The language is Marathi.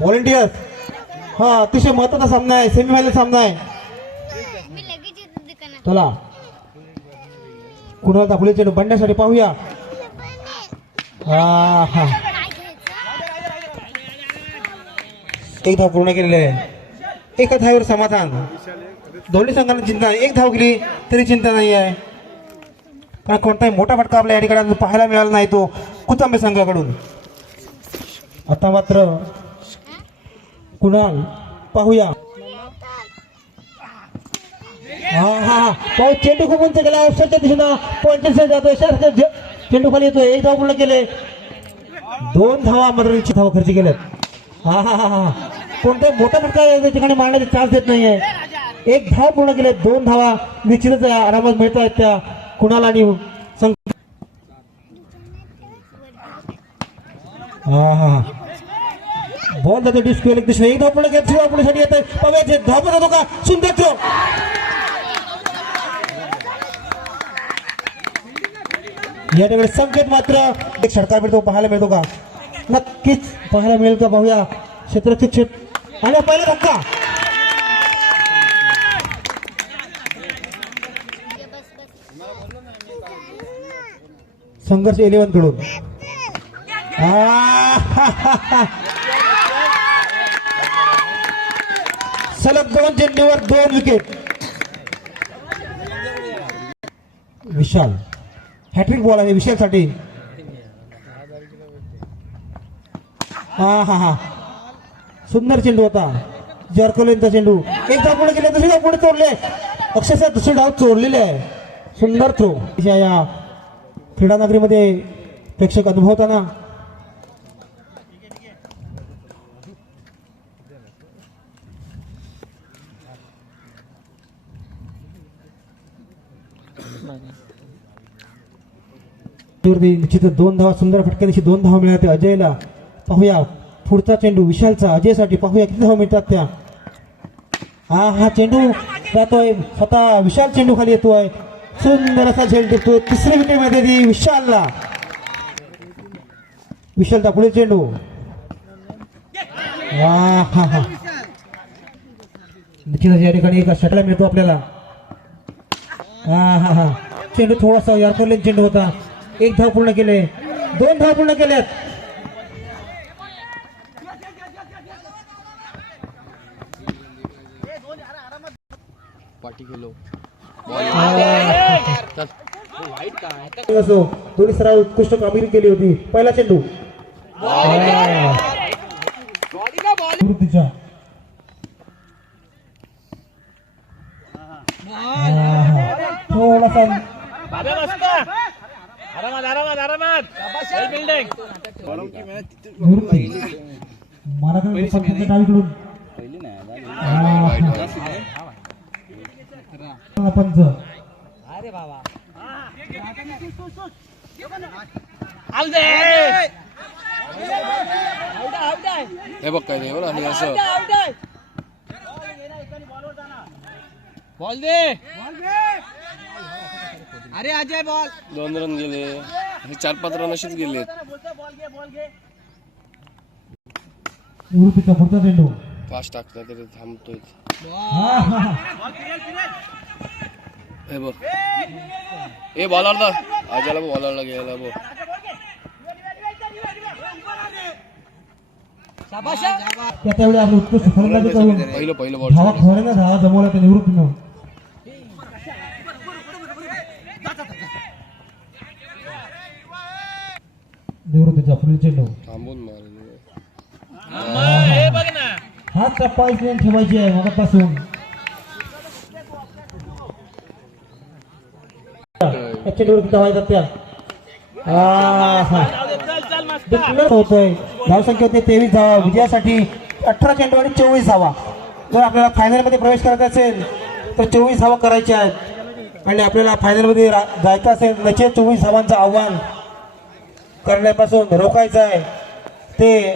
व्हॉलेंटियर्स व्हॉलेंटियर हा अतिशय महत्त्वाचा सामना आहे सेमीफायनल सामना आहे. चला. कुणाला दाखवले चेंडू? बंड्यासाठी पाहूया. हा हा. एक धाव पूर्ण केलेले आहे. एका धावेवर समाधान. दोन्ही संघांना चिंता एक धाव गेली तरी चिंता नाही आहे. कारण कोणताही मोठा फटका आपल्या या ठिकाणी पाहायला मिळाला नाही तो कुचांबे संघाकडून. आता मात्र कुणाल पाहूया. हा हा हा. पाहू चेंडू खूप उंच गेला. अवसरच्या दिशेनं पंचवीस जातोय. सारखं चेंडू खाली येतोय. एक धाव पूर्ण केले दोन धावा मदरीची धावा खर्च केल्यात. हा हा हा हा. कोणताही मोठा फटका या ठिकाणी मारण्याचा चान्स देत नाहीये. एक धाव पूर्ण केले दोन धावा निश्चितच आरामात मिळत आहेत त्या कुणाला हा बॉल जातो एक एक पव्याचे होतो का? सुंदर या संकेत मात्र. एक षटकार मिळतो, पाहायला मिळतो का? नक्कीच पाहायला मिळेल का? पाहूया आणि पहिला धक्का. संघर्ष इलेव्हनकडून सलग दोन चेंडूवर दोन विकेट. विशाल. हॅट्रिक बॉल आहे विशालसाठी. हा हा हा. सुंदर चेंडू होता. जरकोलेंचा चेंडू. एकदा पुढे गेले दुसरीदा पुढे चोरले. अक्षरशः दुसरे डाव चोरलेले आहे. सुंदर थ्रो या. क्रीडा नगरीमध्ये प्रेक्षक अनुभवताना निश्चित दोन धावा सुंदर फटक्यानिशी दोन धावा मिळाल्या अजयला. पाहूया पुढचा चेंडू विशालचा अजयसाठी पाहूया किती धावा मिळतात त्या. हा हा चेंडू जातोय स्वतः विशाल चेंडू खाली येतोय. सुंदर असा झेल टिपतोय. तिसऱ्या विकेटमध्ये ती विशालला. विशालचा पुढे चेंडू. वा हा हा. निश्चितच या ठिकाणी एका षटला मिळतो आपल्याला. हा हा हा. चेंडू थोडासा यारकोलेन चेंडू होता. एक धाव पूर्ण केले. दोन धाव पूर्ण केल्यात. पाठी गेलो असो दोन्ही सराव उत्कृष्ट कामगिरी केली होती. पहिला चेंडू. निवृत्तीच्या थोडासा. डावीकडून. पंच आल दे हे बघ काय नाही आणि असं. बॉल दे. अरे अजय बॉल. दोन रन गेले. हे चार पाच रन असेच चेंडू फास्ट टाकला तरी थांबतोय. हे बघ. ए बॉलरला आजाला बॉलरला गेला त्या त्यावेळी आपलं उत्कृष्ट फलंदाजी करून पहिलं पहिलं बॉल धावा खऱ्यानं धावा जमवल्या त्या निवृत्तीनं निवृत्तीचा पुढील चेंडू थांबून मारले. हे ठेवायची आहे? मगापासून त्या चेंडूवर त्या होतोय. धावसंख्या होते तेवीस धावा. विजयासाठी अठरा चेंडू आणि चोवीस धावा. जर आपल्याला फायनलमध्ये प्रवेश करायचा असेल तर चोवीस धावा करायच्या आहेत. आणि आपल्याला फायनलमध्ये रा- जायचं असेल नचे चोवीस धावांचं आव्हान करण्यापासून रोखायचं आहे. ते